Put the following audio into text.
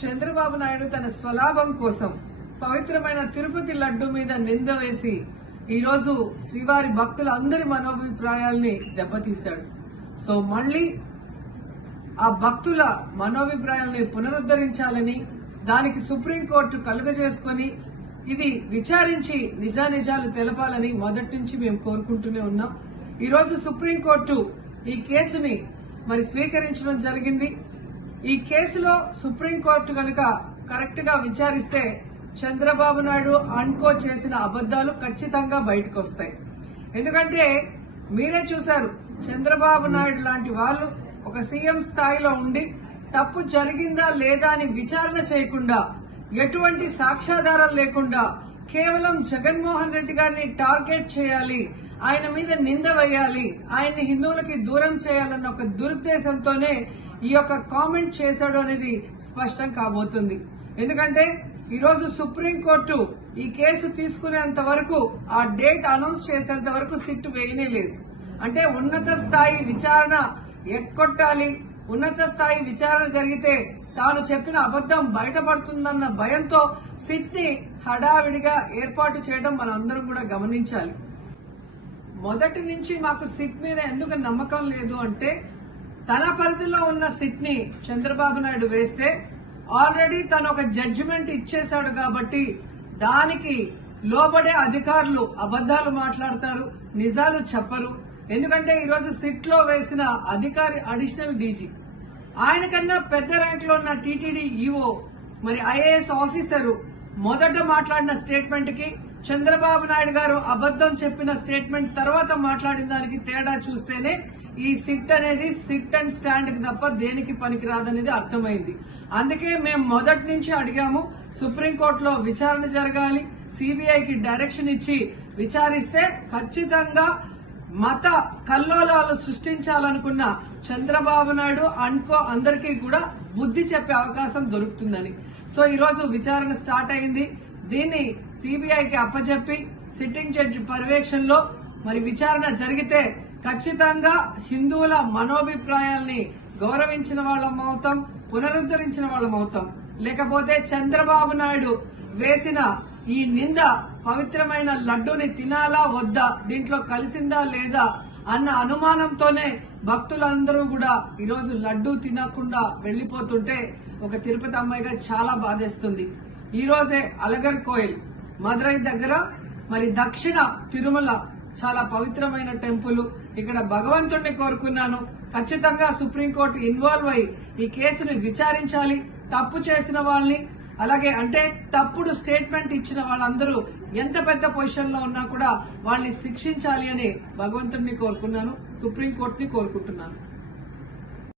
చంద్రబాబు నాయుడు తన స్వలాభం కోసం పవిత్రమైన తిరుపతి లడ్డు మీద నింద వేసి ఈరోజు శ్రీవారి భక్తులందరి మనోభిప్రాయాల్ని దెబ్బతీశాడు. సో మళ్లీ ఆ భక్తుల మనోభిప్రాయాల్ని పునరుద్ధరించాలని, దానికి సుప్రీంకోర్టు కలుగజేసుకుని ఇది విచారించి నిజానిజాలు తెలపాలని మొదటి నుంచి మేము కోరుకుంటూనే ఉన్నాం. ఈరోజు సుప్రీంకోర్టు ఈ కేసుని స్వీకరించడం జరిగింది. ఈ కేసులో సుప్రీంకోర్టు కనుక కరెక్ట్ గా విచారిస్తే చంద్రబాబు నాయుడు అన్కో చేసిన అబద్దాలు ఖచ్చితంగా బయటకు వస్తాయి. ఎందుకంటే మీరే చూశారు, చంద్రబాబు నాయుడు లాంటి వాళ్ళు ఒక సీఎం స్థాయిలో ఉండి తప్పు జరిగిందా లేదా అని విచారణ చేయకుండా, ఎటువంటి సాక్ష్యాధారాలు లేకుండా కేవలం జగన్మోహన్ రెడ్డి గారిని టార్గెట్ చేయాలి, ఆయన మీద నింద వేయాలి, ఆయన్ని హిందువులకి దూరం చేయాలన్న ఒక దురుద్దేశంతోనే ఈ యొక్క కామెంట్ చేశాడు అనేది స్పష్టం కాబోతుంది. ఎందుకంటే ఈరోజు సుప్రీంకోర్టు ఈ కేసు తీసుకునేంత వరకు, ఆ డేట్ అనౌన్స్ చేసేంత వరకు సిట్ వేయనే లేదు. అంటే ఉన్నత స్థాయి విచారణ ఎక్కొట్టాలి, ఉన్నత స్థాయి విచారణ జరిగితే తాను చెప్పిన అబద్దం బయటపడుతుందన్న భయంతో సిట్ ని హడావిడిగా ఏర్పాటు చేయడం మనందరం కూడా గమనించాలి. మొదటి నుంచి మాకు సిట్ మీద ఎందుకు నమ్మకం లేదు అంటే, తన పరిధిలో ఉన్న సిట్ ని చంద్రబాబు నాయుడు వేస్తే ఆల్రెడీ తను ఒక జడ్జిమెంట్ ఇచ్చేశాడు కాబట్టి దానికి లోబడే అధికారులు అబద్దాలు మాట్లాడతారు, నిజాలు చెప్పరు. ఎందుకంటే ఈరోజు సిట్ లో వేసిన అధికారి అడిషనల్ డీజీ, ఆయన కన్నా పెద్ద ర్యాంక్ లో ఉన్న టీటీడీ ఈఓ, ఐఏఎస్ ఆఫీసరు మొదట మాట్లాడిన స్టేట్మెంట్ కి చంద్రబాబు నాయుడు గారు అబద్దం చెప్పిన స్టేట్మెంట్ తర్వాత మాట్లాడిన దానికి తేడా చూస్తేనే ఈ సిట్ అనేది సిట్ అండ్ స్టాండ్ కి తప్ప దేనికి పనికిరాదనేది అర్థమైంది. అందుకే మేము మొదటి నుంచి అడిగాము, సుప్రీంకోర్టులో విచారణ జరగాలి, సిబిఐకి డైరెక్షన్ ఇచ్చి విచారిస్తే ఖచ్చితంగా మత కల్లోలాలు సృష్టించాలనుకున్న చంద్రబాబు నాయుడు అన్కో అందరికీ కూడా బుద్ధి చెప్పే అవకాశం దొరుకుతుందని. సో ఈరోజు విచారణ స్టార్ట్ అయింది. దీన్ని సిబిఐకి అప్పచెప్పి సిట్టింగ్ జడ్జి పర్యవేక్షణలో విచారణ జరిగితే ఖచ్చితంగా హిందువుల మనోభిప్రాయాల్ని గౌరవించిన వాళ్ళమవుతాం, పునరుద్ధరించిన వాళ్ళమవుతాం. లేకపోతే చంద్రబాబు నాయుడు వేసిన ఈ నింద పవిత్రమైన లడ్డూని తినాలా వద్దా, దీంట్లో కలిసిందా లేదా అన్న అనుమానంతోనే భక్తులందరూ కూడా ఈరోజు లడ్డూ తినకుండా వెళ్లిపోతుంటే ఒక తిరుపతి అమ్మాయిగా చాలా బాధేస్తుంది. ఈ రోజే అలగర్ కోయిల్ మదురై దగ్గర దక్షిణ తిరుమల చాలా పవిత్రమైన టెంపుల్. ఇక్కడ భగవంతుడిని కోరుకున్నాను, ఖచ్చితంగా సుప్రీంకోర్టు ఇన్వాల్వ్ అయి ఈ కేసుని విచారించాలి. తప్పు చేసిన వాళ్ళని, అలాగే అంటే తప్పుడు స్టేట్మెంట్ ఇచ్చిన వాళ్ళందరూ ఎంత పెద్ద పొజిషన్ లో ఉన్నా కూడా వాళ్ళని శిక్షించాలి అని భగవంతుడిని కోరుకున్నాను, సుప్రీంకోర్టుని కోరుకుంటున్నాను.